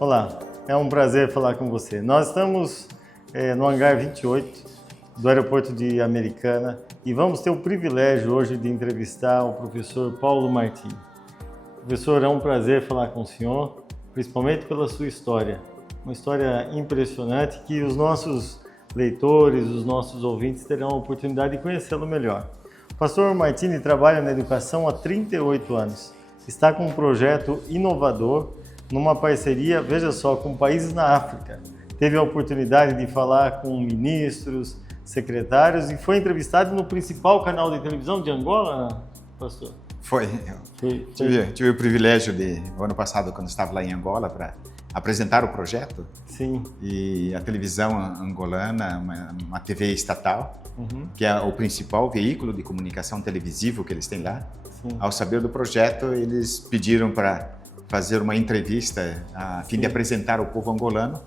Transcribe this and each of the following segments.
Olá, é um prazer falar com você. Nós estamos no hangar 28 do aeroporto de Americana e vamos ter o privilégio hoje de entrevistar o professor Paulo Martini. Professor, é um prazer falar com o senhor, principalmente pela sua história. Uma história impressionante que os nossos leitores, os nossos ouvintes terão a oportunidade de conhecê-lo melhor. O pastor Martini trabalha na educação há 38 anos. Está com um projeto inovador numa parceria, veja só, com países na África. Teve a oportunidade de falar com ministros, secretários e foi entrevistado no principal canal de televisão de Angola, pastor? Foi. Tive o privilégio de, no ano passado, quando estava lá em Angola, para apresentar o projeto. Sim. E a televisão angolana, uma TV estatal, que é o principal veículo de comunicação televisivo que eles têm lá. Sim. Ao saber do projeto, eles pediram para fazer uma entrevista a fim de apresentar ao povo angolano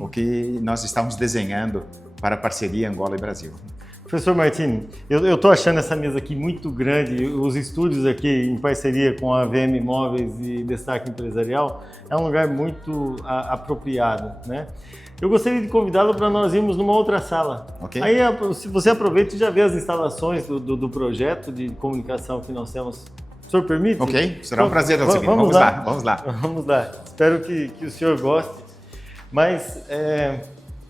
o que nós estamos desenhando para a parceria Angola e Brasil. Professor Martini, eu estou achando essa mesa aqui muito grande, os estúdios aqui em parceria com a VM Imóveis e Destaque Empresarial, é um lugar muito apropriado, né? Eu gostaria de convidá-lo para nós irmos numa outra sala. Okay. Aí se você aproveita e já vê as instalações do projeto de comunicação que nós temos. O senhor permite? Ok, será um prazer. Vamos lá. Vamos lá. Espero que o senhor goste. Mas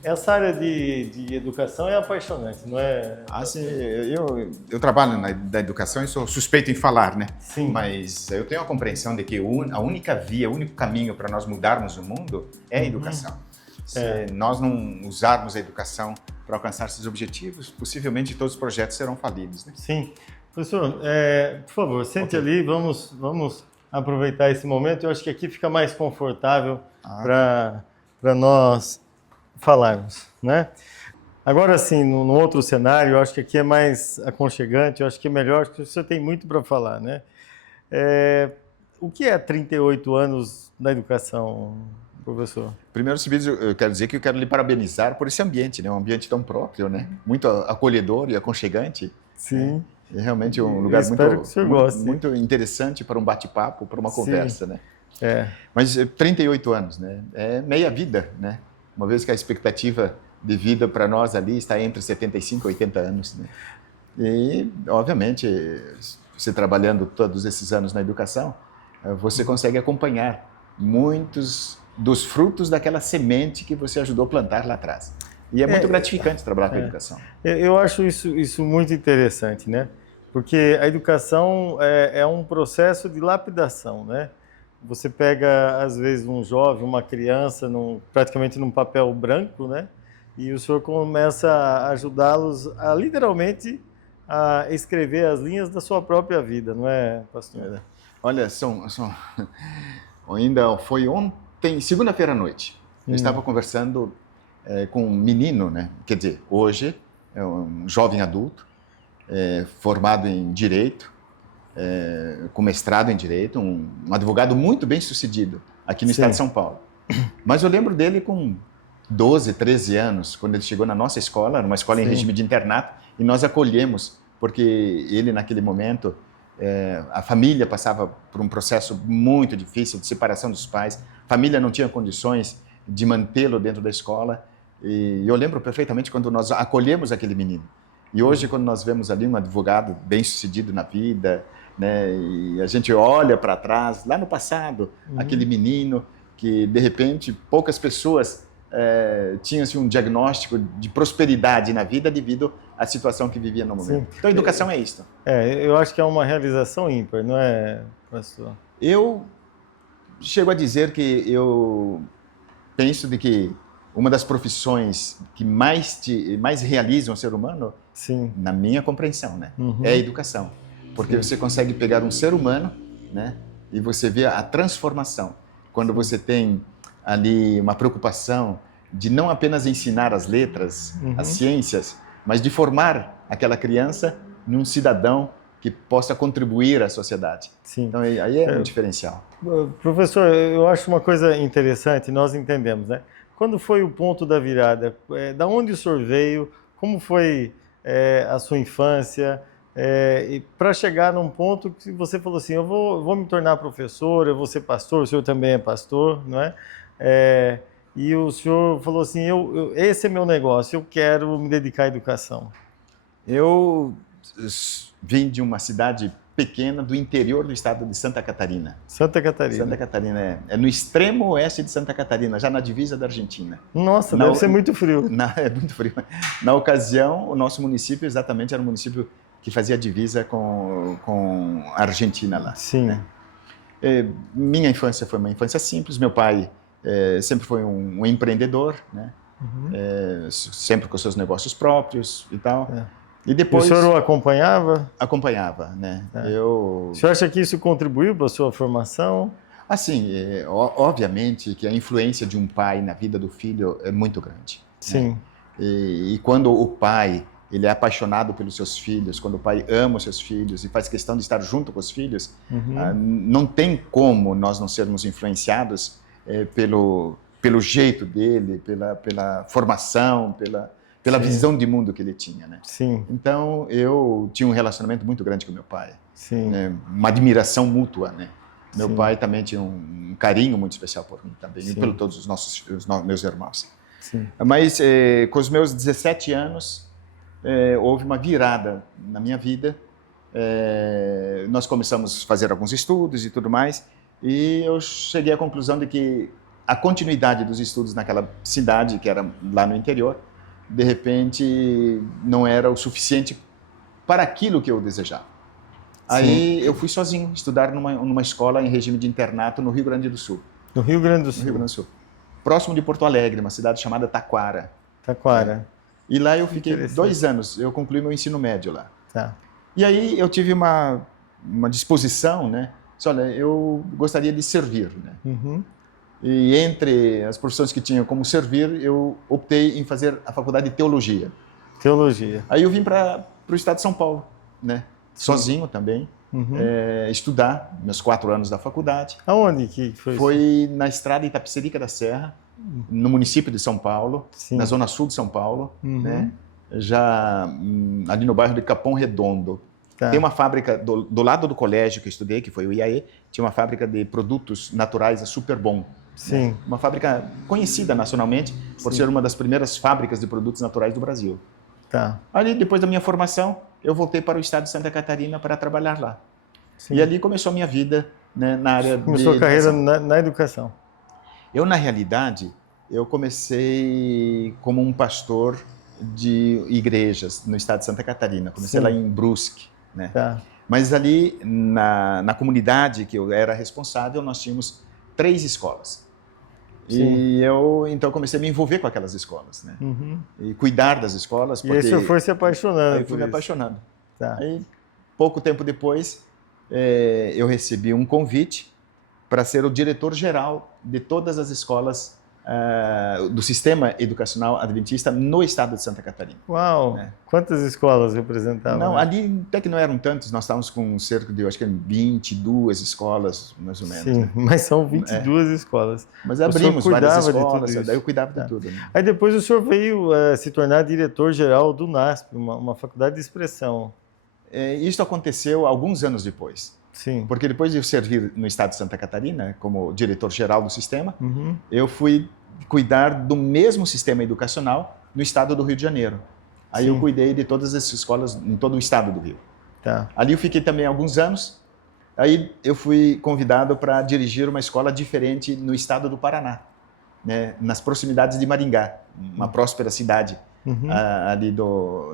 essa área de educação é apaixonante, não é? Sim, eu trabalho na educação e sou suspeito em falar, né? Sim. Mas eu tenho a compreensão de que a única via, o único caminho para nós mudarmos o mundo é a educação. Se nós não usarmos a educação para alcançar esses objetivos, possivelmente todos os projetos serão falidos, né? Sim. Professor, por favor, sente ali, vamos aproveitar esse momento. Eu acho que aqui fica mais confortável para nós falarmos, né? Agora sim, no outro cenário, eu acho que aqui é mais aconchegante, eu acho que é melhor, porque o senhor tem muito para falar, né? O que é 38 anos na educação, professor? Primeiro, eu quero dizer que eu quero lhe parabenizar por esse ambiente, né? Um ambiente tão próprio, né? Muito acolhedor e aconchegante. Sim. É realmente um lugar muito interessante para um bate-papo, para uma conversa, né? Mas 38 anos, né? É meia vida, né? Uma vez que a expectativa de vida para nós ali está entre 75 e 80 anos, né? E, obviamente, você trabalhando todos esses anos na educação, você consegue acompanhar muitos dos frutos daquela semente que você ajudou a plantar lá atrás. E é muito gratificante trabalhar com a educação. Eu acho isso muito interessante, né? Porque a educação é um processo de lapidação, né? Você pega, às vezes, um jovem, uma criança, praticamente num papel branco, né? E o senhor começa a ajudá-los a, literalmente, a escrever as linhas da sua própria vida, não é, pastor? Olha, ainda foi ontem, segunda-feira à noite, eu estava conversando com um menino, né? Quer dizer, hoje é um jovem adulto, formado em Direito, com mestrado em Direito, um advogado muito bem sucedido aqui no estado de São Paulo. Mas eu lembro dele com 12, 13 anos, quando ele chegou na nossa escola, numa escola em regime de internato, e nós acolhemos, porque ele, naquele momento, a família passava por um processo muito difícil de separação dos pais, a família não tinha condições de mantê-lo dentro da escola, e eu lembro perfeitamente quando nós acolhemos aquele menino. E hoje, quando nós vemos ali um advogado bem-sucedido na vida, né, e a gente olha para trás, lá no passado, aquele menino que, de repente, poucas pessoas tinham assim, um diagnóstico de prosperidade na vida devido à situação que vivia no momento. Então, a educação é isso. Eu acho que é uma realização ímpar, não é, pastor? Eu chego a dizer que eu penso de que uma das profissões que mais realizam o ser humano, na minha compreensão, né, é a educação. Porque você consegue pegar um ser humano, né, e você vê a transformação. Quando você tem ali uma preocupação de não apenas ensinar as letras, as ciências, mas de formar aquela criança num cidadão que possa contribuir à sociedade. Então, aí é um diferencial. Professor, eu acho uma coisa interessante, nós entendemos, né? Quando foi o ponto da virada? Da onde o senhor veio? Como foi a sua infância? Para chegar num ponto que você falou assim, eu vou me tornar professor, eu vou ser pastor, o senhor também é pastor, não é? E o senhor falou assim, esse é meu negócio, eu quero me dedicar à educação. Eu vim de uma cidade pequena do interior do estado de Santa Catarina. Santa Catarina. Santa Catarina é no extremo oeste de Santa Catarina, já na divisa da Argentina. Nossa, deve ser muito frio. É muito frio. Na ocasião, o nosso município exatamente era um município que fazia divisa com a Argentina lá. Sim. Né? Minha infância foi uma infância simples. Meu pai sempre foi um empreendedor, né? Sempre com seus negócios próprios e tal. E depois... E o senhor o acompanhava? Acompanhava, né? O senhor acha que isso contribuiu para a sua formação? Assim, obviamente que a influência de um pai na vida do filho é muito grande. Sim. Né? E quando o pai ele é apaixonado pelos seus filhos, quando o pai ama os seus filhos e faz questão de estar junto com os filhos, não tem como nós não sermos influenciados pelo jeito dele, pela formação, pela visão de mundo que ele tinha, né? Sim. Então, eu tinha um relacionamento muito grande com meu pai. Sim. Né? Uma admiração mútua, né? Meu pai também tinha um carinho muito especial por mim também, e por todos os meus irmãos. Sim. Mas, com os meus 17 anos, houve uma virada na minha vida. Nós começamos a fazer alguns estudos e tudo mais, e eu cheguei à conclusão de que a continuidade dos estudos naquela cidade, que era lá no interior, de repente não era o suficiente para aquilo que eu desejava. Aí eu fui sozinho estudar numa escola em regime de internato no Rio Grande do Sul. No Rio Grande do Sul? No Rio Grande do Sul. Próximo de Porto Alegre, uma cidade chamada Taquara. Taquara. E lá eu fiquei 2 anos, eu concluí meu ensino médio lá. Tá. E aí eu tive uma disposição, né? Disse, olha, eu gostaria de servir, né? E entre as profissões que tinha como servir, eu optei em fazer a faculdade de teologia. Teologia. Aí eu vim para o estado de São Paulo, né? Sozinho também, estudar meus 4 anos da faculdade. Aonde que foi isso? Foi na estrada Itapecerica da Serra, no município de São Paulo, na zona sul de São Paulo, né? Já ali no bairro de Capão Redondo. Tá. Tem uma fábrica do lado do colégio que eu estudei, que foi o IAE, tinha uma fábrica de produtos naturais, a Superbom. Sim. Né? Uma fábrica conhecida nacionalmente por ser uma das primeiras fábricas de produtos naturais do Brasil. Tá. Ali, depois da minha formação, eu voltei para o estado de Santa Catarina para trabalhar lá. Sim. E ali começou a minha vida, né, na área Começou a carreira na educação. Eu, na realidade, eu comecei como um pastor de igrejas no estado de Santa Catarina. Comecei lá em Brusque. Né? Tá. Mas ali, na comunidade que eu era responsável, nós tínhamos 3 escolas. Sim. E eu, então, comecei a me envolver com aquelas escolas, né? E cuidar das escolas. E aí o senhor foi se apaixonando. Aí eu fui me apaixonando. Tá. Aí, pouco tempo depois, eu recebi um convite para ser o diretor-geral de todas as escolas do sistema educacional adventista no estado de Santa Catarina. Uau! Né? Quantas escolas representavam? Não, ali até que não eram tantos, nós estávamos com cerca de, eu acho que 22 escolas, mais ou menos. Sim, né? mas são 22 escolas. Mas abrimos várias escolas, daí eu cuidava de tudo. Né? Aí depois o senhor veio se tornar diretor-geral do NASP, uma faculdade de expressão. Isso aconteceu alguns anos depois. Sim. Porque depois de eu servir no estado de Santa Catarina, como diretor-geral do sistema, eu fui cuidar do mesmo sistema educacional no estado do Rio de Janeiro. Aí eu cuidei de todas essas escolas em todo o estado do Rio. Tá. Ali eu fiquei também alguns anos. Aí eu fui convidado para dirigir uma escola diferente no estado do Paraná, né, nas proximidades de Maringá, uma próspera cidade ali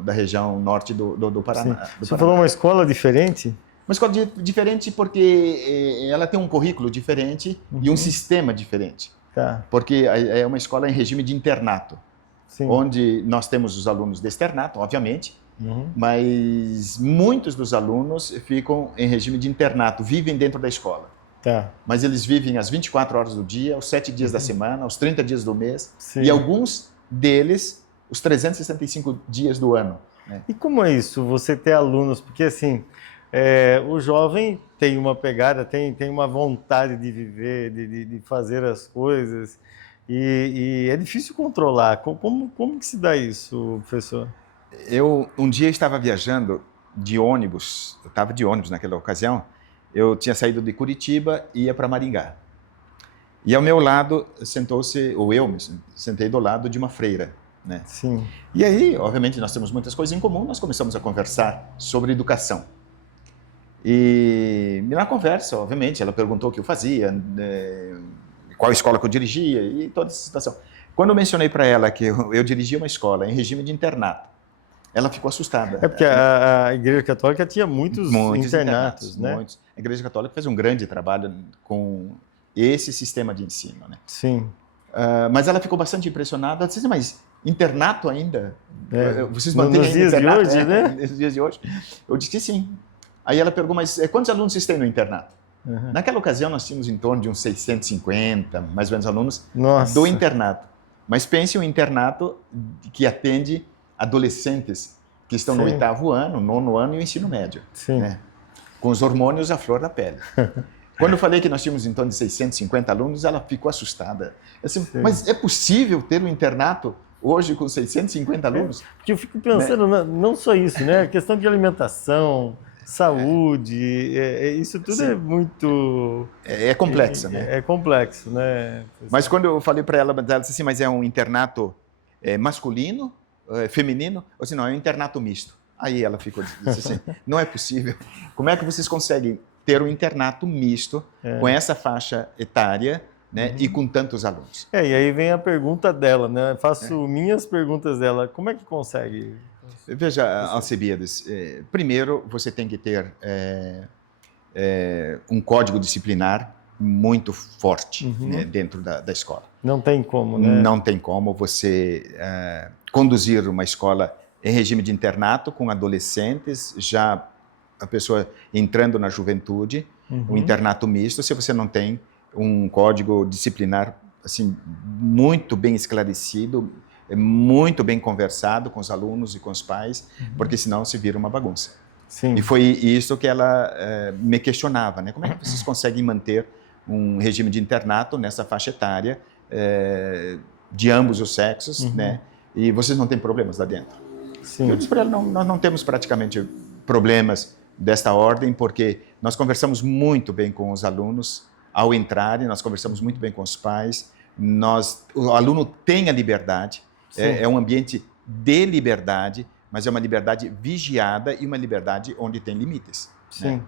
da região norte do Paraná. Você falou uma escola diferente? Uma escola diferente porque ela tem um currículo diferente e um sistema diferente. Tá. Porque é uma escola em regime de internato, onde nós temos os alunos de externato, obviamente, mas muitos dos alunos ficam em regime de internato, vivem dentro da escola. Tá. Mas eles vivem as 24 horas do dia, os 7 dias da semana, os 30 dias do mês, e alguns deles os 365 dias do ano. Né? E como é isso, você ter alunos? Porque assim, o jovem tem uma pegada, tem uma vontade de viver, de fazer as coisas, e é difícil controlar. Como que se dá isso, professor? Um dia eu estava viajando de ônibus, eu estava de ônibus naquela ocasião, eu tinha saído de Curitiba e ia para Maringá. E ao meu lado sentou-se, ou eu me sentei do lado de uma freira, né? Sim. E aí, obviamente, nós temos muitas coisas em comum, nós começamos a conversar sobre educação. E na conversa, obviamente, ela perguntou o que eu fazia, qual escola que eu dirigia e toda essa situação. Quando eu mencionei para ela que eu dirigia uma escola em regime de internato, ela ficou assustada. É porque a Igreja Católica tinha muitos internatos, né? Muitos. A Igreja Católica fez um grande trabalho com esse sistema de ensino, né? Sim. Mas ela ficou bastante impressionada. Ela disse, mas internato ainda? Vocês Nos mantêm dias internato? de hoje, né? Nos dias de hoje. Eu disse que sim. Aí ela perguntou, mas quantos alunos vocês têm no internato? Uhum. Naquela ocasião nós tínhamos em torno de uns 650, mais ou menos, alunos Nossa. do internato. Mas pense um internato que atende adolescentes que estão no 8º ano, 9º ano e o ensino médio. Sim. Né? Com os hormônios à flor da pele. Quando eu falei que nós tínhamos em torno de 650 alunos, ela ficou assustada. Assim, mas é possível ter um internato hoje com 650 alunos? Porque eu fico pensando, né? Não só isso, né? A questão de alimentação, saúde, isso tudo Sim. é muito... É complexa, né? É complexo, né? Mas quando eu falei para ela, ela disse assim, mas é um internato masculino, feminino? Eu disse, não, é um internato misto. Aí ela ficou, disse assim, não é possível. Como é que vocês conseguem ter um internato misto com essa faixa etária, né, e com tantos alunos? E aí vem a pergunta dela, né? Faço minhas perguntas dela. Como é que consegue? Veja, Alcebiades, primeiro você tem que ter um código disciplinar muito forte, né, dentro da escola. Não tem como, né? Não tem como você conduzir uma escola em regime de internato com adolescentes, já a pessoa entrando na juventude, um internato misto, se você não tem um código disciplinar assim muito bem esclarecido, muito bem conversado com os alunos e com os pais, porque senão se vira uma bagunça. Sim. E foi isso que ela me questionava, né? Como é que vocês conseguem manter um regime de internato nessa faixa etária de ambos os sexos, né? E vocês não têm problemas lá dentro? Sim. Eu disse para ela, não, nós não temos praticamente problemas desta ordem, porque nós conversamos muito bem com os alunos ao entrarem, nós conversamos muito bem com os pais, o aluno tem a liberdade, é um ambiente de liberdade, mas é uma liberdade vigiada e uma liberdade onde tem limites. Sim. Né?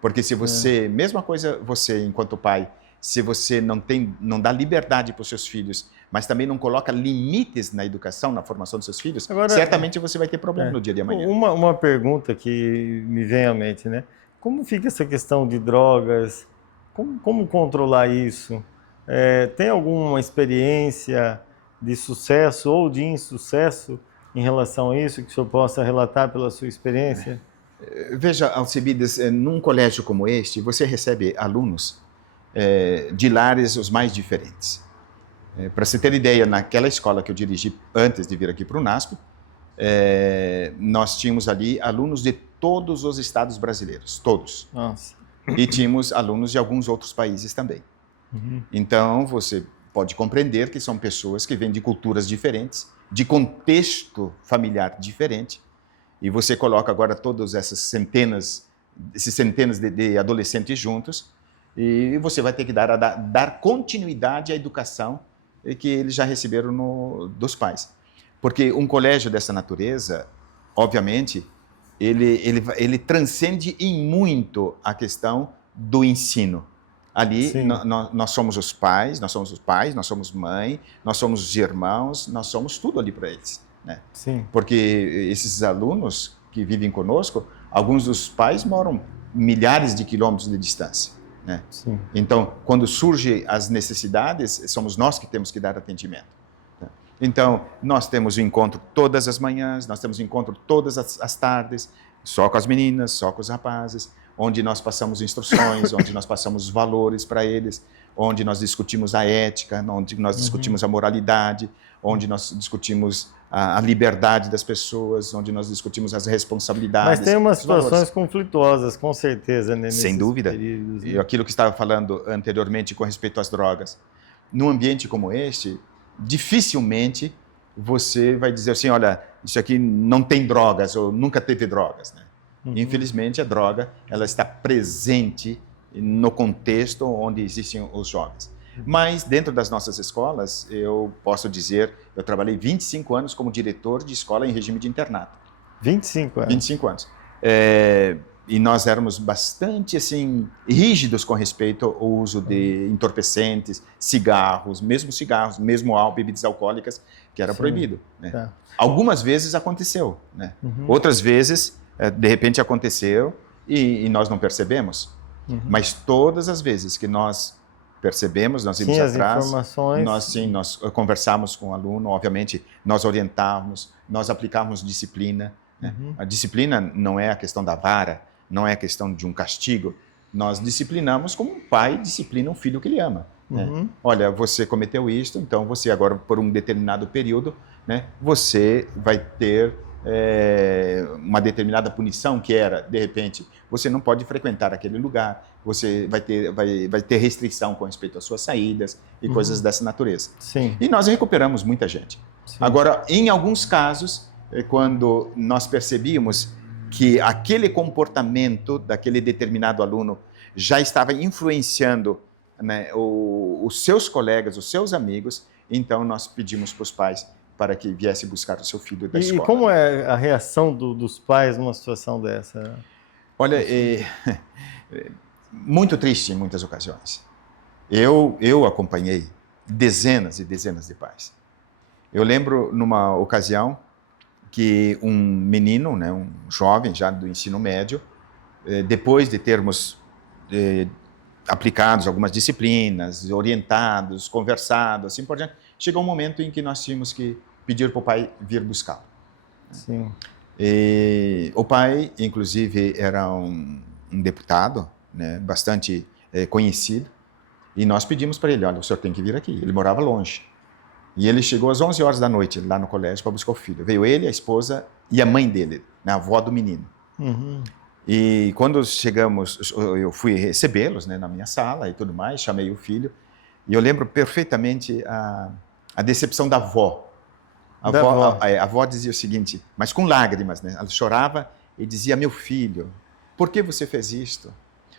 Porque se você, mesma coisa você enquanto pai, se você não dá liberdade para os seus filhos, mas também não coloca limites na educação, na formação dos seus filhos, agora, certamente você vai ter problema no dia de amanhã. Uma pergunta que me vem à mente, né? Como fica essa questão de drogas? Como controlar isso? Tem alguma experiência de sucesso ou de insucesso em relação a isso, que o senhor possa relatar pela sua experiência? Veja, Alcebiades, num colégio como este, você recebe alunos de lares os mais diferentes. Para você ter ideia, naquela escola que eu dirigi antes de vir aqui para o NASP, nós tínhamos ali alunos de todos os estados brasileiros, todos. Nossa. E tínhamos alunos de alguns outros países também. Então, você pode compreender que são pessoas que vêm de culturas diferentes, de contexto familiar diferente, e você coloca agora todas esses centenas de adolescentes juntos, e você vai ter que dar continuidade à educação que eles já receberam dos pais. Porque um colégio dessa natureza, obviamente, ele transcende em muito a questão do ensino. Ali nós somos os pais, nós somos mãe, nós somos os irmãos, nós somos tudo ali para eles. Né? Sim. Porque esses alunos que vivem conosco, alguns dos pais moram milhares de quilômetros de distância. Né? Sim. Então, quando surgem as necessidades, somos nós que temos que dar atendimento. Então, nós temos o encontro todas as manhãs, nós temos o encontro todas as tardes, só com as meninas, só com os rapazes, onde nós passamos instruções, onde nós passamos valores para eles, onde nós discutimos a ética, onde nós discutimos a moralidade, onde nós discutimos a liberdade das pessoas, onde nós discutimos as responsabilidades. Mas tem umas situações conflituosas, com certeza, né? Sem dúvida. Períodos, né? E aquilo que estava falando anteriormente com respeito às drogas. Num ambiente como este, dificilmente você vai dizer assim, olha, isso aqui não tem drogas, ou nunca teve drogas. Né? Infelizmente, a droga ela está presente no contexto onde existem os jovens. Mas dentro das nossas escolas, eu posso dizer, eu trabalhei 25 anos como diretor de escola em regime de internato. 25 anos? 25 anos. E nós éramos bastante assim rígidos com respeito ao uso de entorpecentes, cigarros, mesmo álcool, bebidas alcoólicas, que era proibido. Né? Tá. Algumas vezes aconteceu, né? Outras vezes, de repente aconteceu e nós não percebemos. Mas todas as vezes que nós percebemos, nós íamos atrás, nós conversávamos com o aluno, obviamente, nós orientávamos, nós aplicávamos disciplina. Né? A disciplina não é a questão da vara, não é a questão de um castigo. Nós disciplinamos como um pai disciplina um filho que ele ama. Né? Olha, você cometeu isto, então você agora, por um determinado período, né, você vai ter uma determinada punição que era, de repente, você não pode frequentar aquele lugar, você vai ter restrição com respeito às suas saídas e coisas dessa natureza. Sim. E nós recuperamos muita gente. Sim. Agora, em alguns casos, quando nós percebíamos que aquele comportamento daquele determinado aluno já estava influenciando, né, os seus colegas, os seus amigos, então nós pedimos para os pais para que viesse buscar o seu filho da escola. E como é a reação dos pais numa situação dessa? Olha, muito triste em muitas ocasiões. Eu acompanhei dezenas e dezenas de pais. Eu lembro numa ocasião que um menino, né, um jovem já do ensino médio, depois de termos aplicados algumas disciplinas, orientados, conversado, assim por diante, chegou um momento em que nós tínhamos que pedir para o pai vir buscá-lo. Sim. E o pai, inclusive, era um deputado, né, bastante conhecido, e nós pedimos para ele, olha, o senhor tem que vir aqui. Ele morava longe. E ele chegou às 11 horas da noite lá no colégio para buscar o filho. Veio ele, a esposa e a mãe dele, a avó do menino. E quando chegamos, eu fui recebê-los, né, na minha sala e tudo mais, chamei o filho. E eu lembro perfeitamente a decepção da avó. A avó dizia o seguinte, mas com lágrimas, né? Ela chorava e dizia, meu filho, por que você fez isto?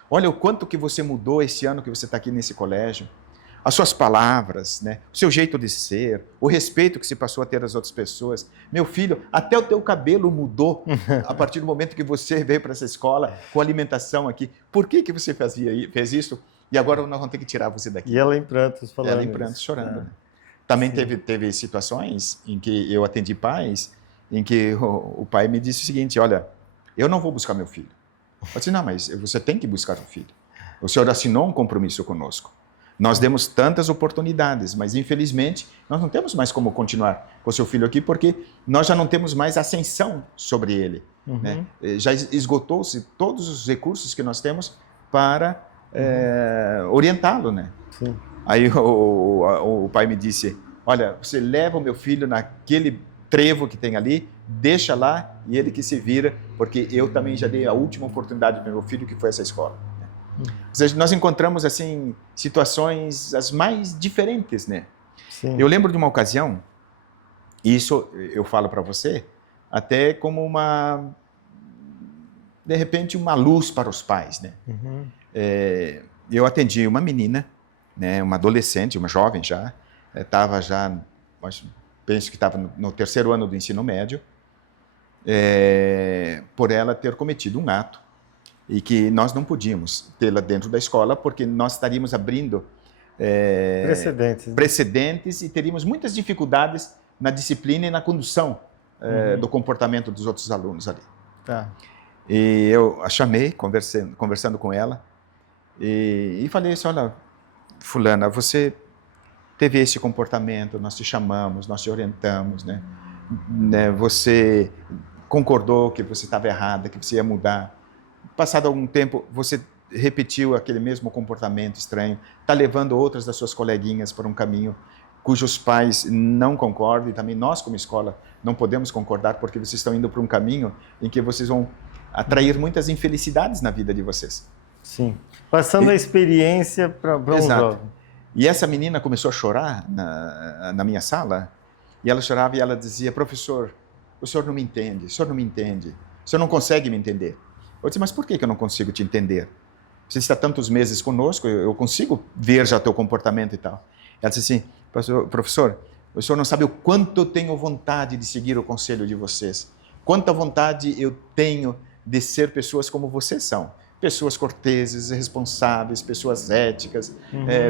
Olha o quanto que você mudou esse ano que você está aqui nesse colégio. As suas palavras, né? O seu jeito de ser, o respeito que se passou a ter às outras pessoas. Meu filho, até o teu cabelo mudou a partir do momento que você veio para essa escola com alimentação aqui. Por que você fez isso? E agora nós vamos ter que tirar você daqui. E ela em prantos falando. Ela em prantos chorando. Né? Também teve situações em que eu atendi pais, em que o pai me disse o seguinte, olha, eu não vou buscar meu filho. Eu disse, não, mas você tem que buscar o filho. O senhor assinou um compromisso conosco. Nós demos tantas oportunidades, mas infelizmente nós não temos mais como continuar com o seu filho aqui, porque nós já não temos mais ascensão sobre ele. Né? Já esgotou-se todos os recursos que nós temos para orientá-lo. Né? Sim. Aí o pai me disse, olha, você leva o meu filho naquele trevo que tem ali, deixa lá e ele que se vira, porque eu também já dei a última oportunidade para meu filho, que foi essa escola. Ou seja, nós encontramos assim situações as mais diferentes, né? Sim. Eu lembro de uma ocasião, e isso eu falo para você, até como de repente, uma luz para os pais, né? Eu atendi uma menina, né, uma adolescente, uma jovem já, estava penso que estava no terceiro ano do ensino médio, por ela ter cometido um ato e que nós não podíamos tê-la dentro da escola porque nós estaríamos abrindo precedentes e teríamos muitas dificuldades na disciplina e na condução do comportamento dos outros alunos ali. Tá. E eu a chamei, conversando com ela, e falei assim, olha, fulana, você teve esse comportamento, nós te chamamos, nós te orientamos, né? Você concordou que você estava errada, que você ia mudar. Passado algum tempo, você repetiu aquele mesmo comportamento estranho, está levando outras das suas coleguinhas por um caminho cujos pais não concordam, e também nós, como escola, não podemos concordar, porque vocês estão indo para um caminho em que vocês vão atrair muitas infelicidades na vida de vocês. Sim. Passando a experiência para um jovem. E essa menina começou a chorar na minha sala, e ela chorava e ela dizia, professor, o senhor não me entende, o senhor não me entende, o senhor não consegue me entender. Eu disse, mas por que eu não consigo te entender? você está tantos meses conosco, eu consigo ver já teu comportamento e tal. Ela disse assim, professor, o senhor não sabe o quanto eu tenho vontade de seguir o conselho de vocês. Quanta vontade eu tenho de ser pessoas como vocês são. Pessoas corteses, responsáveis, pessoas éticas,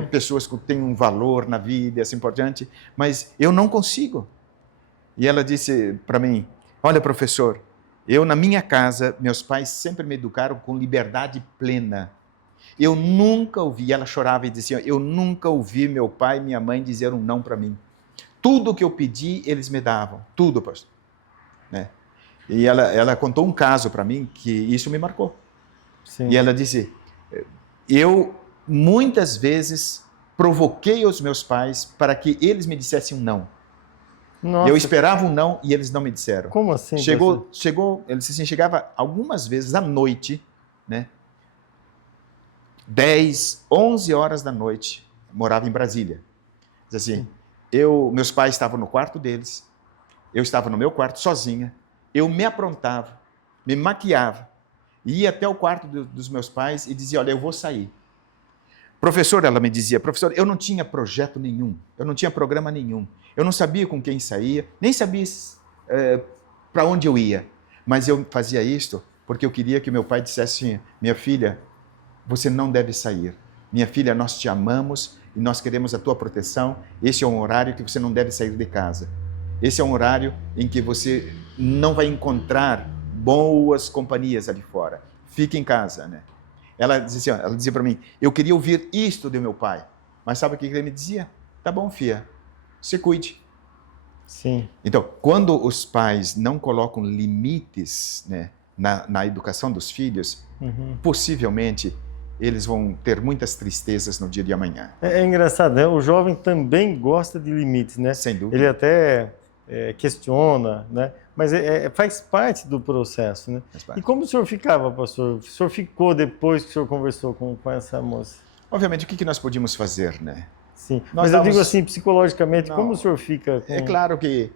pessoas que têm um valor na vida e assim por diante. Mas eu não consigo. E ela disse para mim, olha, professor, eu na minha casa, meus pais sempre me educaram com liberdade plena. Eu nunca ouvi, ela chorava e dizia, eu nunca ouvi meu pai e minha mãe dizer um não para mim. Tudo que eu pedi, eles me davam. Tudo, pastor. Né? E ela contou um caso para mim que isso me marcou. Sim. E ela disse, eu muitas vezes provoquei os meus pais para que eles me dissessem um não. Nossa. Eu esperava um não e eles não me disseram. Como assim? Chegou, ele disse assim, chegava algumas vezes à noite, né? 10, 11 horas da noite, morava em Brasília. Diz assim, meus pais estavam no quarto deles, eu estava no meu quarto sozinha, eu me aprontava, me maquiava, ia até o quarto dos meus pais e dizia, olha, eu vou sair. Professor, ela me dizia, professor, eu não tinha projeto nenhum, eu não tinha programa nenhum, eu não sabia com quem saía, nem sabia para onde eu ia, mas eu fazia isto porque eu queria que meu pai dissesse assim, minha filha, você não deve sair. Minha filha, nós te amamos e nós queremos a tua proteção. Esse é um horário que você não deve sair de casa. Esse é um horário em que você não vai encontrar boas companhias ali fora. Fique em casa, né? Ela dizia para mim, eu queria ouvir isto do meu pai. Mas sabe o que ele me dizia? Tá bom, filha, se cuide. Sim. Então, quando os pais não colocam limites, né, na educação dos filhos, possivelmente eles vão ter muitas tristezas no dia de amanhã. É engraçado, né? O jovem também gosta de limites, né? Sem dúvida. Ele até questiona, né? Mas faz parte do processo, né? E como o senhor ficava, pastor? O senhor ficou depois que o senhor conversou com essa moça? Obviamente, o que nós podíamos fazer, né? Sim, mas eu digo assim, psicologicamente, como o senhor fica? É claro que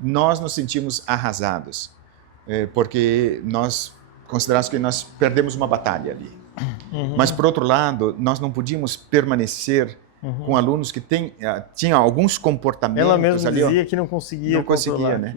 nós nos sentimos arrasados, porque nós consideramos que nós perdemos uma batalha ali. Mas, por outro lado, nós não podíamos permanecer com alunos que tinham alguns comportamentos. Ela mesma ali, dizia que não conseguia. Não conseguia, né?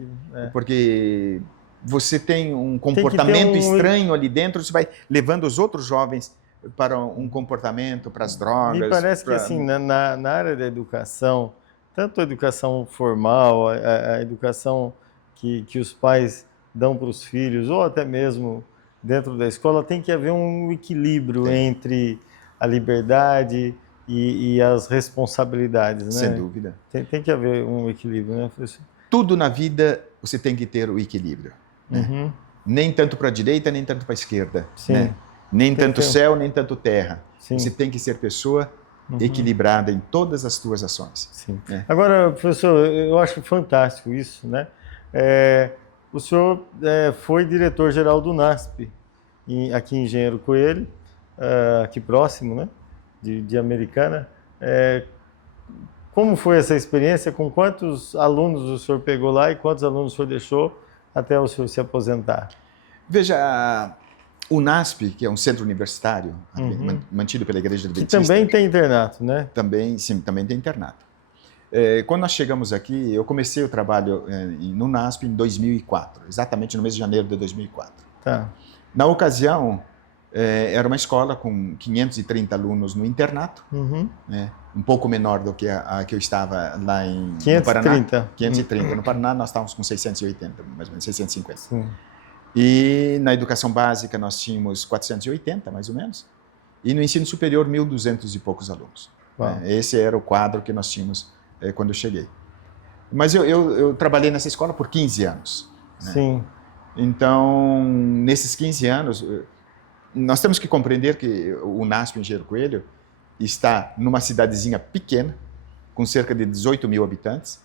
Porque você tem um comportamento estranho ali dentro, você vai levando os outros jovens para um comportamento, para as drogas. Me parece que assim, na área da educação, tanto a educação formal, a educação que os pais dão para os filhos, ou até mesmo dentro da escola, tem que haver um equilíbrio entre a liberdade e as responsabilidades, né? Sem dúvida. Tem que haver um equilíbrio, né, professor? Tudo na vida você tem que ter o equilíbrio. Né? Nem tanto para a direita, nem tanto para a esquerda. Sim. Né? Nem tanto céu, nem tanto terra. Sim. Você tem que ser pessoa equilibrada em todas as tuas ações. Sim. Né? Agora, professor, eu acho fantástico isso, né? O senhor foi diretor-geral do NASP, aqui em Engenheiro Coelho, aqui próximo, né, de Americana. Como foi essa experiência? Com quantos alunos o senhor pegou lá e quantos alunos o senhor deixou até o senhor se aposentar? Veja, o NASP, que é um centro universitário mantido pela Igreja Adventista. Que também tem internato, né? Também, sim, também tem internato. Quando nós chegamos aqui, eu comecei o trabalho no NASP em 2004, exatamente no mês de janeiro de 2004. Tá. Na ocasião, era uma escola com 530 alunos no internato, né? Um pouco menor do que a que eu estava lá no Paraná. 530. No Paraná nós estávamos com 680, mais ou menos 650. Sim. E na educação básica nós tínhamos 480, mais ou menos. E no ensino superior, 1.200 e poucos alunos. Esse era o quadro que nós tínhamos quando eu cheguei. Mas eu trabalhei nessa escola por 15 anos. Né? Sim. Então, nesses 15 anos, nós temos que compreender que o NASP Engenheiro Coelho está numa cidadezinha pequena, com cerca de 18 mil habitantes,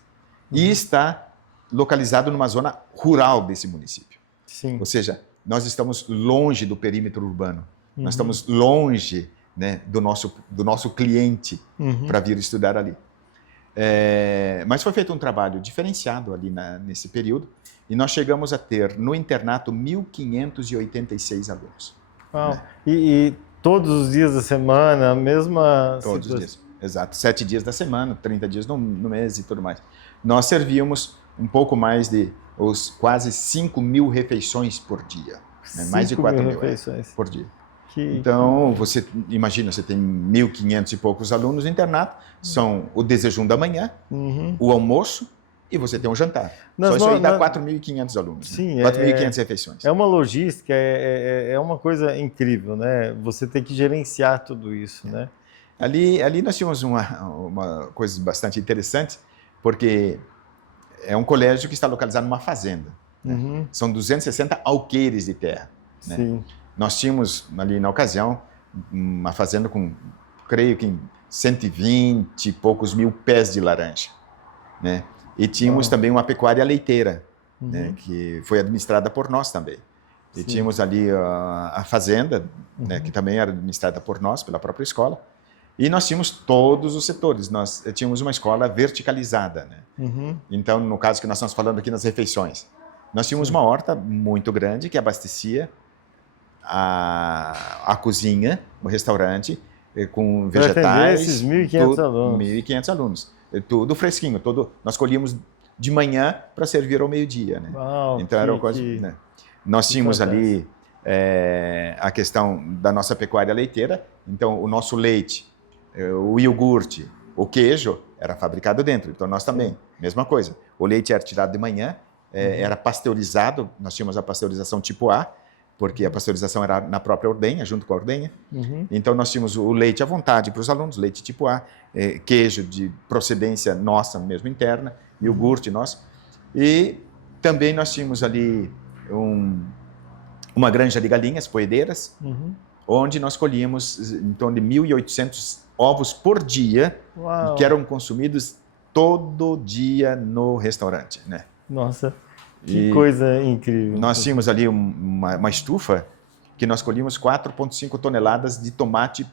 e está localizado numa zona rural desse município. Sim. Ou seja, nós estamos longe do perímetro urbano, nós estamos longe, né, do nosso cliente para vir estudar ali. Mas foi feito um trabalho diferenciado ali nesse período, e nós chegamos a ter no internato 1.586 alunos. Né? E todos os dias da semana, a mesma Todos os situação. dias, exato. 7 dias da semana, 30 dias no mês e tudo mais. Nós servíamos um pouco mais de quase 5.000 refeições por dia. Né? Mais de 4.000 refeições por dia. Então, você imagina, você tem 1.500 e poucos alunos no internato, são o desjejum da manhã, o almoço e você tem um jantar. Só isso aí dá 4.500 alunos. Sim, né? 4.500 refeições. É uma logística, é uma coisa incrível, né? Você tem que gerenciar tudo isso, né? Ali nós tínhamos uma coisa bastante interessante, porque é um colégio que está localizado numa fazenda. Né? São 260 alqueires de terra. Né? Sim. Nós tínhamos ali na ocasião uma fazenda com, creio que 120 e poucos mil pés de laranja. Né? E tínhamos também uma pecuária leiteira, né? Que foi administrada por nós também. E tínhamos ali a fazenda, né? Que também era administrada por nós, pela própria escola. E nós tínhamos todos os setores. Nós tínhamos uma escola verticalizada. Né? Então, no caso que nós estamos falando aqui nas refeições, nós tínhamos uma horta muito grande que abastecia a cozinha, o restaurante, com vegetais. Esses 1.500 alunos. 1.500 alunos. Tudo fresquinho. Nós colhíamos de manhã para servir ao meio-dia. Né? Uau, então, era uma coisa. Né? Nós tínhamos ali a questão da nossa pecuária leiteira. Então, o nosso leite, o iogurte, o queijo era fabricado dentro. Então, nós também, mesma coisa. O leite era tirado de manhã, era pasteurizado. Nós tínhamos a pasteurização tipo A, porque a pasteurização era na própria ordenha, junto com a ordenha. Então, nós tínhamos o leite à vontade para os alunos, leite tipo A, queijo de procedência nossa, mesmo interna, iogurte nosso. E também nós tínhamos ali uma granja de galinhas poedeiras, onde nós colhíamos em torno de 1.800 ovos por dia, que eram consumidos todo dia no restaurante. Né? Nossa! Que coisa incrível. Nós tínhamos ali uma estufa que nós colhíamos 4,5 toneladas de tomate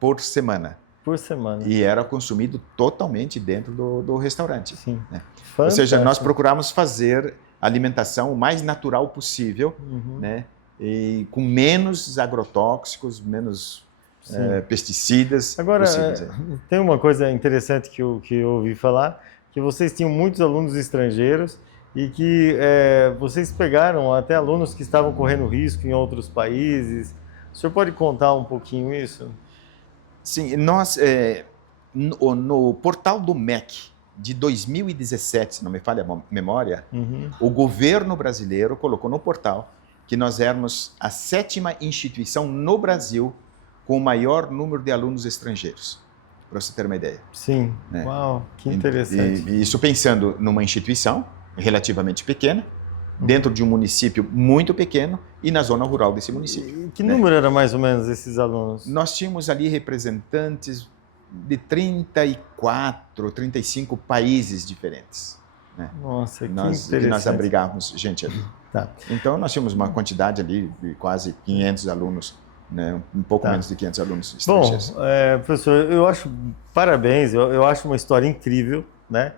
por semana. Por semana. E era consumido totalmente dentro do restaurante. Sim. Né? Ou seja, nós procuramos fazer a alimentação o mais natural possível, né? E com menos agrotóxicos, menos pesticidas. Agora, possíveis. Tem uma coisa interessante que eu ouvi falar, que vocês tinham muitos alunos estrangeiros e que vocês pegaram até alunos que estavam correndo risco em outros países. O senhor pode contar um pouquinho isso? Sim, nós, no portal do MEC de 2017, se não me falha a memória, o governo brasileiro colocou no portal que nós éramos a 7ª instituição no Brasil com o maior número de alunos estrangeiros, para você ter uma ideia. Sim, né? Uau, que interessante. E isso pensando numa instituição relativamente pequena, dentro de um município muito pequeno e na zona rural desse município. E que número era mais ou menos esses alunos? Nós tínhamos ali representantes de 34, 35 países diferentes. Né? Nossa, que interessante. E nós abrigávamos gente ali. Tá. Então, nós tínhamos uma quantidade ali de quase 500 alunos, né? Um pouco menos de 500 alunos estrangeiros. Bom, professor, eu acho, parabéns, eu acho uma história incrível, né?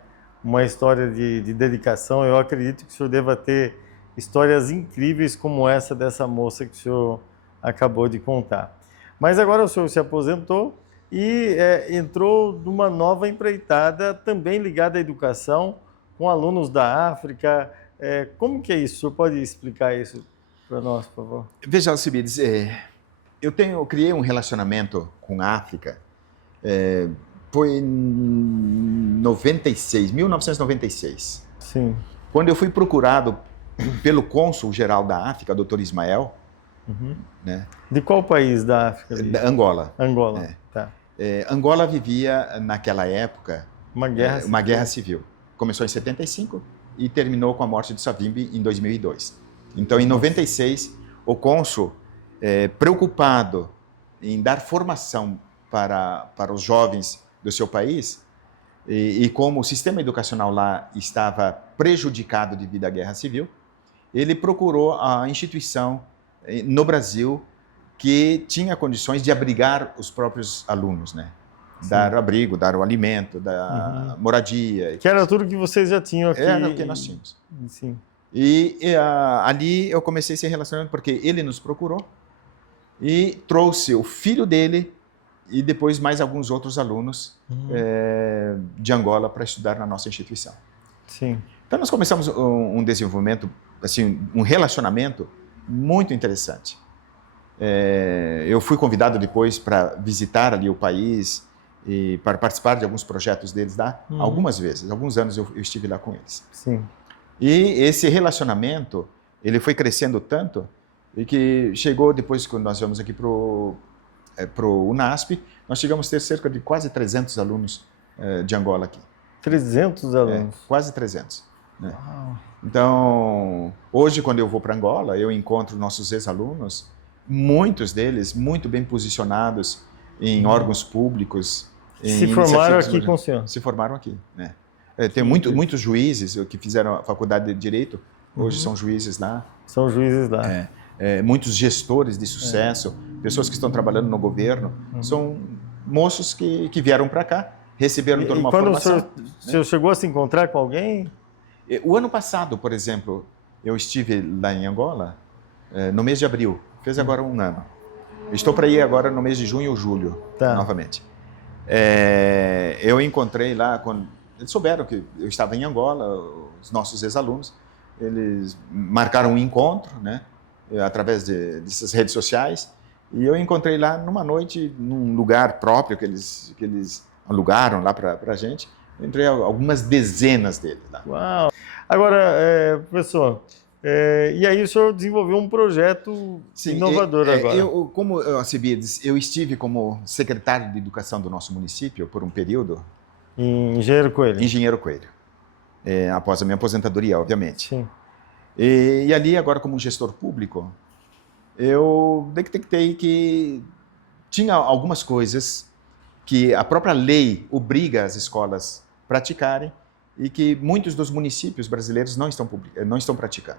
Uma história de dedicação. Eu acredito que o senhor deva ter histórias incríveis como essa dessa moça que o senhor acabou de contar. Mas agora o senhor se aposentou e entrou numa nova empreitada também ligada à educação, com alunos da África. Como que é isso? O senhor pode explicar isso para nós, por favor? Veja, Alcibiades, eu criei um relacionamento com a África, foi em 1996. Sim. Quando eu fui procurado pelo cônsul-geral da África, Dr. Ismael. Né? De qual país da África? Angola. Angola, tá. Angola vivia, naquela época, uma guerra civil. Começou em 75 e terminou com a morte de Savimbi em 2002. Então, em 96, o cônsul, preocupado em dar formação para os jovens do seu país, e como o sistema educacional lá estava prejudicado devido à guerra civil, ele procurou a instituição no Brasil que tinha condições de abrigar os próprios alunos, né? Dar o abrigo, dar o alimento, dar moradia. Que era tudo que vocês já tinham aqui. Era o que nós tínhamos. Sim. E ali eu comecei esse relacionamento porque ele nos procurou e trouxe o filho dele e depois mais alguns outros alunos de Angola para estudar na nossa instituição. Sim. Então nós começamos um desenvolvimento, assim, um relacionamento muito interessante. Eu fui convidado depois para visitar ali o país e para participar de alguns projetos deles lá, algumas vezes, alguns anos eu estive lá com eles. Sim. E esse relacionamento, ele foi crescendo tanto e que chegou depois, quando nós viemos aqui para o UNASP, nós chegamos a ter cerca de quase 300 alunos de Angola aqui. 300 alunos? Quase 300. Né? Então, hoje, quando eu vou para Angola, eu encontro nossos ex-alunos, muitos deles muito bem posicionados em órgãos públicos. Se formaram aqui com o senhor? Se formaram aqui, né? Tem muitos juízes que fizeram a faculdade de Direito, hoje são juízes lá. São juízes lá. Muitos gestores de sucesso, pessoas que estão trabalhando no governo, são moços que vieram para cá, receberam toda uma formação. E quando o senhor chegou a se encontrar com alguém? O ano passado, por exemplo, eu estive lá em Angola, no mês de abril, fez agora um ano. Estou para ir agora no mês de junho ou julho, novamente. Eu encontrei lá, quando eles souberam que eu estava em Angola, os nossos ex-alunos, eles marcaram um encontro, né, através dessas redes sociais, e eu encontrei lá numa noite, num lugar próprio que eles alugaram lá para a gente. Eu entrei algumas dezenas deles lá. Uau! Agora, professor, e aí o senhor desenvolveu um projeto inovador agora. Como Alcibiades, eu estive como secretário de Educação do nosso município por um período. Em Engenheiro Coelho? Engenheiro Coelho. Após a minha aposentadoria, obviamente. Sim. E ali, agora como gestor público, eu detectei que tinha algumas coisas que a própria lei obriga as escolas a praticarem e que muitos dos municípios brasileiros não estão praticando.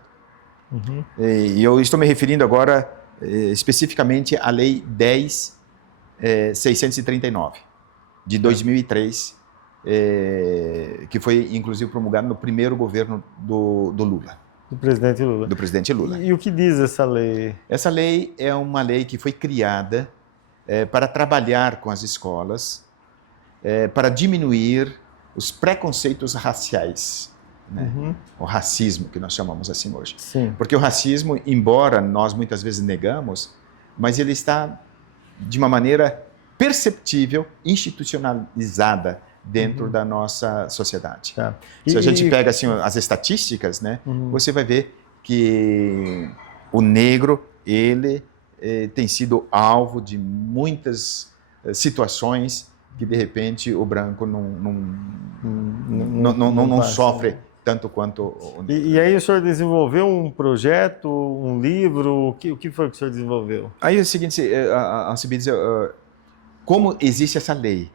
E eu estou me referindo agora especificamente à Lei 10.639, de 2003, que foi inclusive promulgada no primeiro governo do Lula. Do presidente Lula. Do presidente Lula. E o que diz essa lei? Essa lei é uma lei que foi criada para trabalhar com as escolas, para diminuir os preconceitos raciais, né? O racismo, que nós chamamos assim hoje. Sim. Porque o racismo, embora nós muitas vezes negamos, mas ele está de uma maneira perceptível, institucionalizada dentro da nossa sociedade. Tá. Se a gente pega assim, as estatísticas, né, você vai ver que o negro, ele tem sido alvo de muitas situações que, de repente, o branco não sofre tanto quanto o negro. E aí o senhor desenvolveu um projeto, um livro? O que foi que o senhor desenvolveu? Aí é o seguinte, Alcibiades, como existe essa lei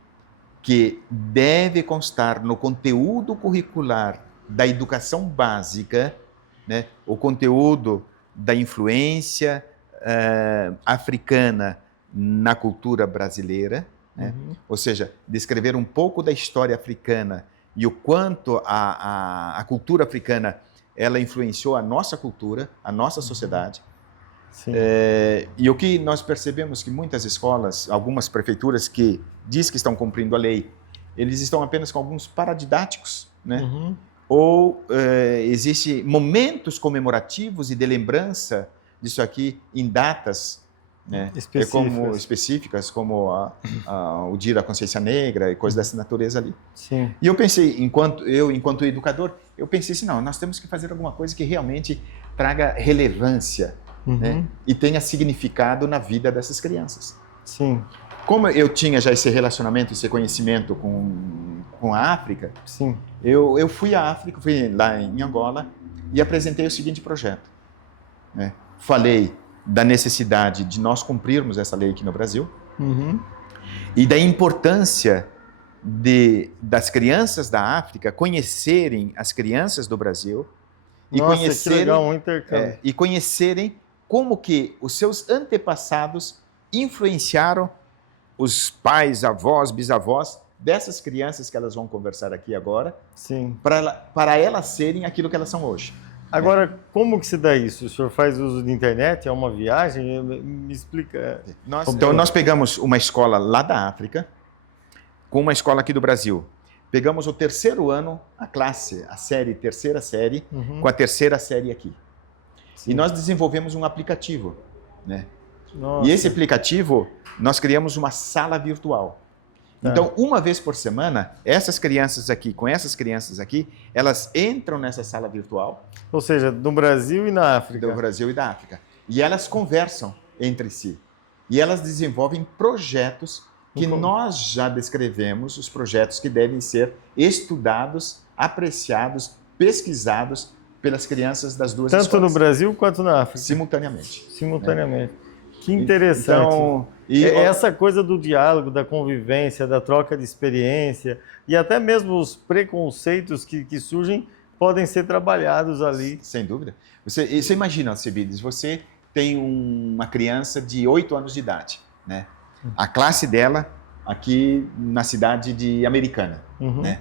que deve constar no conteúdo curricular da educação básica, né, o conteúdo da influência africana na cultura brasileira, né? Ou seja, descrever um pouco da história africana e o quanto a cultura africana ela influenciou a nossa cultura, a nossa sociedade. Sim. E o que nós percebemos que muitas escolas, algumas prefeituras que diz que estão cumprindo a lei, eles estão apenas com alguns paradidáticos, né? Ou existe momentos comemorativos e de lembrança disso aqui em datas, né? Específicas, como o Dia da Consciência Negra e coisas dessa natureza ali. Sim. E eu pensei, enquanto educador, eu pensei assim, não, nós temos que fazer alguma coisa que realmente traga relevância, né? E tenha significado na vida dessas crianças. Sim. Como eu tinha já esse relacionamento, esse conhecimento com a África, sim, eu fui à África, fui lá em Angola e apresentei o seguinte projeto, né? Falei da necessidade de nós cumprirmos essa lei aqui no Brasil e da importância das crianças da África conhecerem as crianças do Brasil e conhecerem, que legal, um intercâmbio. E conhecerem como que os seus antepassados influenciaram os pais, avós, bisavós dessas crianças que elas vão conversar aqui agora, sim, para elas serem aquilo que elas são hoje. Agora, como que se dá isso? O senhor faz uso de internet? É uma viagem? Me explica. Então, nós pegamos uma escola lá da África com uma escola aqui do Brasil. Pegamos o terceiro ano, a classe, a série, terceira série, com a terceira série aqui. Sim. E nós desenvolvemos um aplicativo, né? Nossa. E esse aplicativo, nós criamos uma sala virtual. Tá. Então, uma vez por semana, essas crianças aqui, com essas crianças aqui, elas entram nessa sala virtual. Ou seja, do Brasil e na África. Do Brasil e da África. E elas conversam entre si. E elas desenvolvem projetos que nós já descrevemos, os projetos que devem ser estudados, apreciados, pesquisados pelas crianças das duas escolas. Tanto no Brasil quanto na África? Simultaneamente. Simultaneamente. Que interessante. Então, essa coisa do diálogo, da convivência, da troca de experiência e até mesmo os preconceitos que surgem podem ser trabalhados ali. Sem dúvida. Você imagina, Alcibiades, você tem uma criança de 8 anos de idade, né? A classe dela aqui na cidade de Americana, né?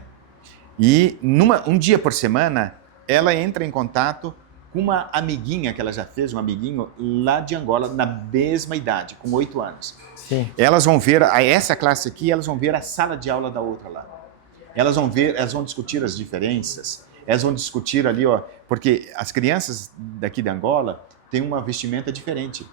E um dia por semana ela entra em contato com uma amiguinha que ela já fez, um amiguinho lá de Angola, na mesma idade, com 8 anos. Sim. Elas vão ver, essa classe aqui, elas vão ver a sala de aula da outra lá. Elas vão discutir as diferenças, elas vão discutir ali, ó, porque as crianças daqui de Angola têm uma vestimenta diferente,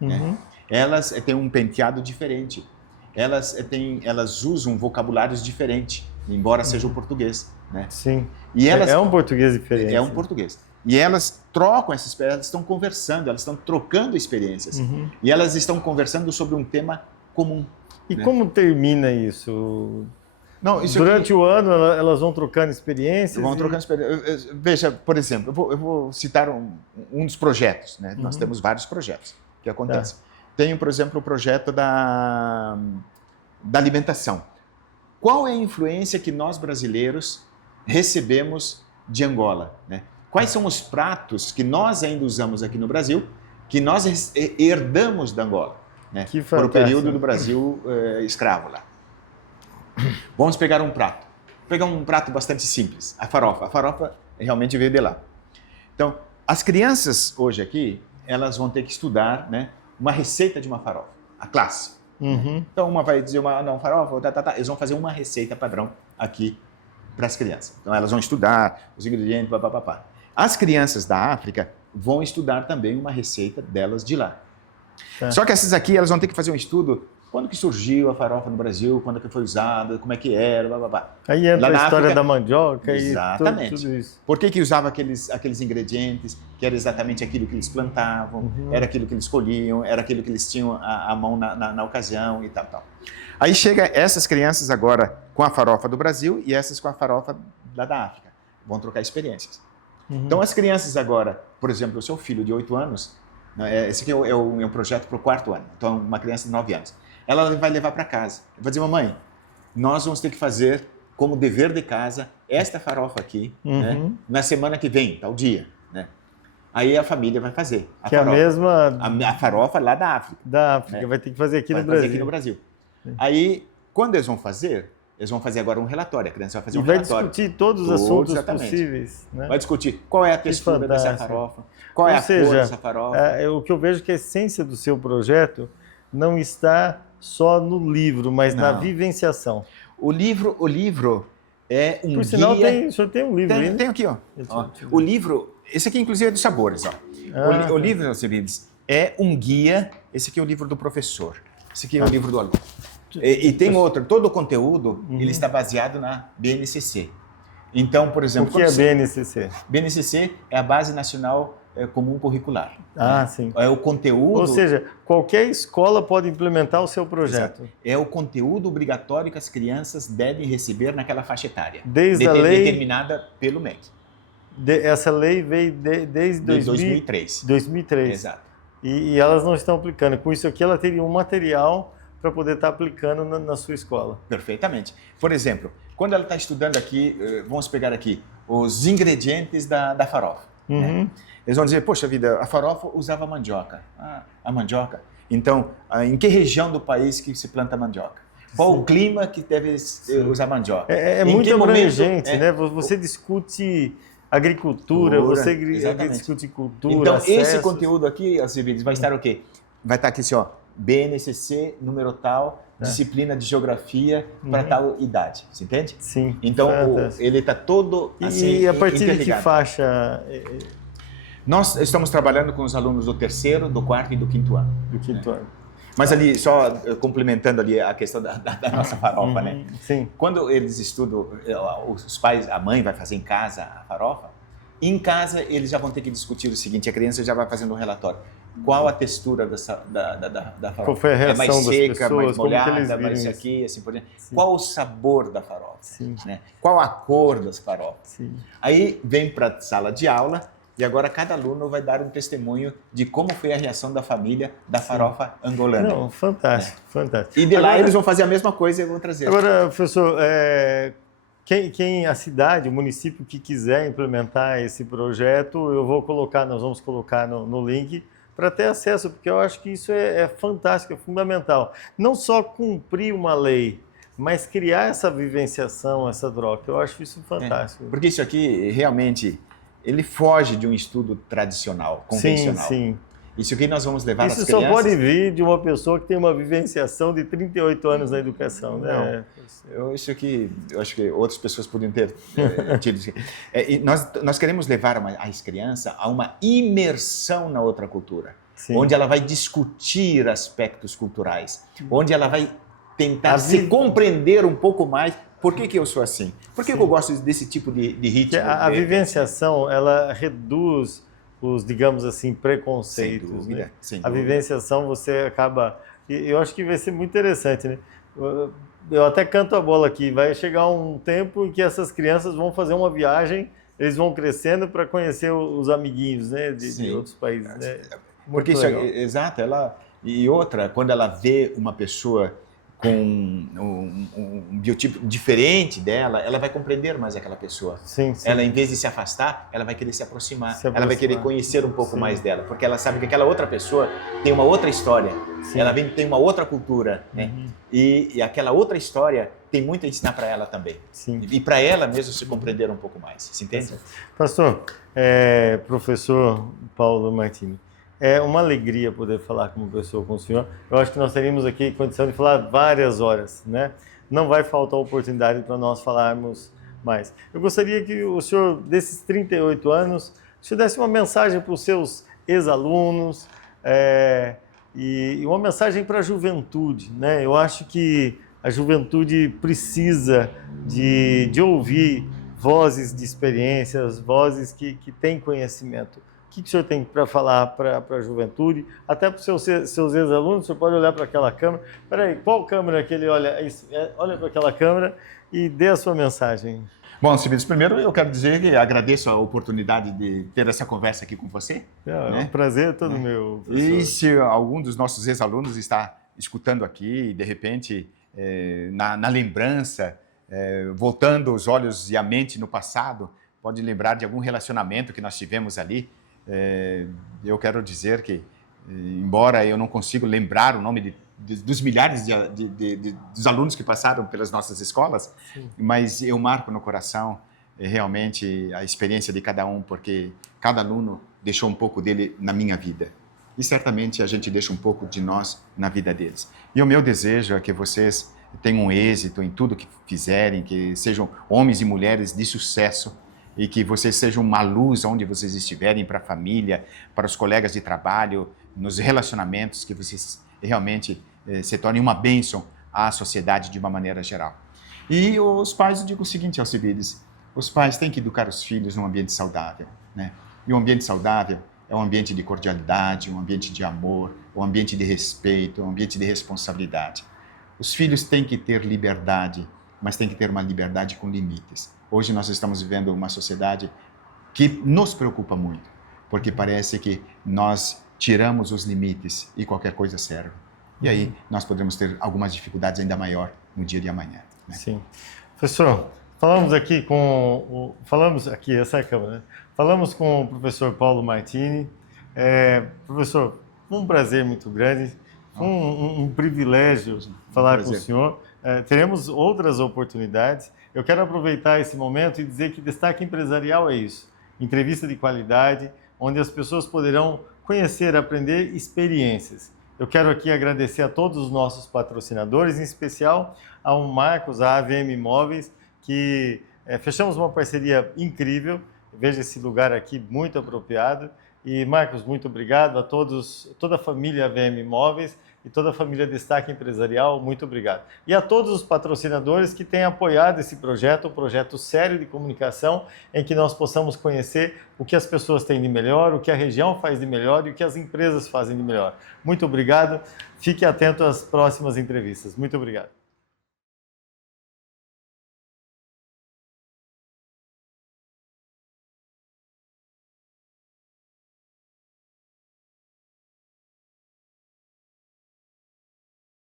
né? Elas têm um penteado diferente, elas usam vocabulários diferentes, embora seja o português, né? Sim, e elas, é um português diferente. É um português. E elas trocam essas experiências, elas estão conversando, elas estão trocando experiências. E elas estão conversando sobre um tema comum. E né? Como termina isso? Não, isso durante o ano elas vão trocando experiências? Vão trocando experiências. Veja, por exemplo, eu vou citar um dos projetos, né? Nós temos vários projetos que acontecem. Tenho, por exemplo, o projeto da alimentação. Qual é a influência que nós brasileiros recebemos de Angola, né? Quais são os pratos que nós ainda usamos aqui no Brasil, que nós herdamos da Angola, né? Por o período do Brasil escravo lá. Vamos pegar um prato. Vou pegar um prato bastante simples, a farofa. A farofa realmente veio de lá. Então, as crianças hoje aqui, elas vão ter que estudar, né, uma receita de uma farofa, a classe. Então, uma vai dizer uma farofa, eles vão fazer uma receita padrão aqui para as crianças. Então, elas vão estudar os ingredientes, papapá. As crianças da África vão estudar também uma receita delas de lá. Só que essas aqui, elas vão ter que fazer um estudo. Quando que surgiu a farofa no Brasil? Quando que foi usada? Como é que era? Blá, blá, blá. Aí entra a história África, da mandioca exatamente. E tudo isso. Por que usava aqueles ingredientes? Que era exatamente aquilo que eles plantavam, era aquilo que eles colhiam, era aquilo que eles tinham à mão na ocasião e tal. Aí chega essas crianças agora com a farofa do Brasil e essas com a farofa lá da África. Vão trocar experiências. Então as crianças agora, por exemplo, o seu filho de 8 anos, esse aqui é um projeto para o 4º ano, então uma criança de 9 anos. Ela vai levar para casa. Vai dizer, mamãe, nós vamos ter que fazer como dever de casa esta farofa aqui, né, na semana que vem, tal dia, né? Aí a família vai fazer a farofa. É a mesma... A farofa lá da África. Da África, né? Vai ter que fazer aqui no Brasil. Vai fazer aqui no Brasil. Aí, quando eles vão fazer agora um relatório. A criança vai fazer um relatório. Vai discutir todos os assuntos possíveis. Né? Vai discutir qual é a textura dessa farofa, qual é a cor dessa farofa. O que eu vejo que a essência do seu projeto não está só no livro, mas na vivenciação. O livro é um guia... Por sinal, o senhor tem um livro aí? Tem aqui, ó. O livro, esse aqui inclusive é dos sabores, ó. O livro, Alcibiades, é um guia, esse aqui é o livro do professor, esse aqui é o livro do aluno. E tem outro, todo o conteúdo, ele está baseado na BNCC. Então, por exemplo... O que é BNCC? BNCC é a Base Nacional Comum Curricular. Sim. É o conteúdo... Ou seja, qualquer escola pode implementar o seu projeto. Exato. É o conteúdo obrigatório que as crianças devem receber naquela faixa etária. Desde a lei... Determinada pelo MEC. Essa lei veio desde 2003. 2003. Exato. E elas não estão aplicando. Com isso aqui, ela teria um material para poder estar aplicando na sua escola. Perfeitamente. Por exemplo, quando ela está estudando aqui, vamos pegar aqui os ingredientes da farofa. Né? Eles vão dizer, poxa vida, a farofa usava mandioca. A mandioca. Então, em que região do país que se planta mandioca? Qual o clima que deve usar mandioca? É muito abrangente, né? Você discute agricultura, você exatamente. discute cultura, Então, acesso. esse conteúdo aqui, Alcibiades, vai estar o quê? Vai estar aqui assim, ó, BNCC, número tal, disciplina de geografia para tal idade, você entende? Sim. Então, ele está todo assim, e a partir de que interligado. faixa? Nós estamos trabalhando com os alunos do 3º, do 4º e do 5º ano. Do 5º ano. Mas ali, só complementando ali a questão da nossa farofa, né? Sim. Quando eles estudam, os pais, a mãe vai fazer em casa a farofa, em casa eles já vão ter que discutir o seguinte, a criança já vai fazendo um relatório. Qual a textura da farofa? Qual foi a reação é mais seca, das pessoas, mais molhada, mais isso aqui, assim por diante. Qual o sabor da farofa? Sim. Né? Qual a cor das farofas? Sim. Aí vem para a sala de aula e agora cada aluno vai dar um testemunho de como foi a reação da família da farofa angolana. Não, fantástico, fantástico. E de lá eles vão fazer a mesma coisa e vão trazer. Agora, professor, quem a cidade, o município que quiser implementar esse projeto, nós vamos colocar no link para ter acesso, porque eu acho que isso é fantástico, é fundamental. Não só cumprir uma lei, mas criar essa vivenciação, essa troca. Eu acho isso fantástico. Porque isso aqui realmente ele foge de um estudo tradicional, convencional. Sim. Isso aqui nós vamos levar às crianças... Isso só pode vir de uma pessoa que tem uma vivenciação de 38 anos na educação, né? Eu acho que outras pessoas podiam ter tido isso. E nós queremos levar as crianças a uma imersão na outra cultura, onde ela vai discutir aspectos culturais, onde ela vai tentar se compreender um pouco mais. Por que eu sou assim? Por que eu gosto desse tipo de ritmo? A vivenciação, ela reduz os, digamos assim, preconceitos. Sem dúvida, né? sem A dúvida. vivenciação, você acaba... Eu acho que vai ser muito interessante, né? Eu até canto a bola aqui. Vai chegar um tempo em que essas crianças vão fazer uma viagem, eles vão crescendo para conhecer os amiguinhos, né? De outros países, né? Porque isso, exato, e outra, quando ela vê uma pessoa com um biotipo diferente dela, ela vai compreender mais aquela pessoa. Sim. Ela, em vez de se afastar, ela vai querer se aproximar. Ela vai querer conhecer um pouco mais dela, porque ela sabe que aquela outra pessoa tem uma outra história. Ela tem uma outra cultura, né? E aquela outra história tem muito a ensinar para ela também. E para ela mesmo se compreender um pouco mais. Se entende? Pastor, professor Paulo Martini, é uma alegria poder falar como pessoa com o senhor. Eu acho que nós teríamos aqui condição de falar várias horas, né? Não vai faltar oportunidade para nós falarmos mais. Eu gostaria que o senhor, desses 38 anos, o senhor desse uma mensagem para os seus ex-alunos e uma mensagem para a juventude, né? Eu acho que a juventude precisa de ouvir vozes de experiências, vozes que têm conhecimento. O que o senhor tem para falar para a juventude, até para os seus ex-alunos? O senhor pode olhar para aquela câmera. Espera aí, qual câmera que ele olha? Olha para aquela câmera e dê a sua mensagem. Bom, Alcibiades, primeiro eu quero dizer que agradeço a oportunidade de ter essa conversa aqui com você. É um prazer todo meu, professor. E se algum dos nossos ex-alunos está escutando aqui, de repente, na lembrança, voltando os olhos e a mente no passado, pode lembrar de algum relacionamento que nós tivemos ali, eu quero dizer que, embora eu não consiga lembrar o nome dos milhares dos alunos que passaram pelas nossas escolas, mas eu marco no coração realmente a experiência de cada um, porque cada aluno deixou um pouco dele na minha vida. E certamente a gente deixa um pouco de nós na vida deles. E o meu desejo é que vocês tenham êxito em tudo que fizerem, que sejam homens e mulheres de sucesso, e que vocês sejam uma luz onde vocês estiverem, para a família, para os colegas de trabalho, nos relacionamentos, que vocês realmente se tornem uma bênção à sociedade de uma maneira geral. E os pais, eu digo o seguinte, Alcibiades, os pais têm que educar os filhos num ambiente saudável, né? E um ambiente saudável é um ambiente de cordialidade, um ambiente de amor, um ambiente de respeito, um ambiente de responsabilidade. Os filhos têm que ter liberdade, mas têm que ter uma liberdade com limites. Hoje nós estamos vivendo uma sociedade que nos preocupa muito, porque parece que nós tiramos os limites e qualquer coisa serve. E aí nós podemos ter algumas dificuldades ainda maior no dia de amanhã, né? Sim. Professor, falamos aqui essa é a câmera, né? Falamos com o professor Paulo Martini. Professor, um prazer muito grande, um privilégio falar com o senhor. Teremos outras oportunidades. Eu quero aproveitar esse momento e dizer que destaque empresarial é isso. entrevista de qualidade, onde as pessoas poderão conhecer, aprender experiências. Eu quero aqui agradecer a todos os nossos patrocinadores, em especial ao Marcos, à AVM Imóveis, que fechamos uma parceria incrível. Veja esse lugar aqui muito apropriado. E Marcos, muito obrigado a todos, toda a família AVM Imóveis e toda a família Destaque Empresarial, muito obrigado. E a todos os patrocinadores que têm apoiado esse projeto, um projeto sério de comunicação, em que nós possamos conhecer o que as pessoas têm de melhor, o que a região faz de melhor e o que as empresas fazem de melhor. Muito obrigado, fique atento às próximas entrevistas. Muito obrigado.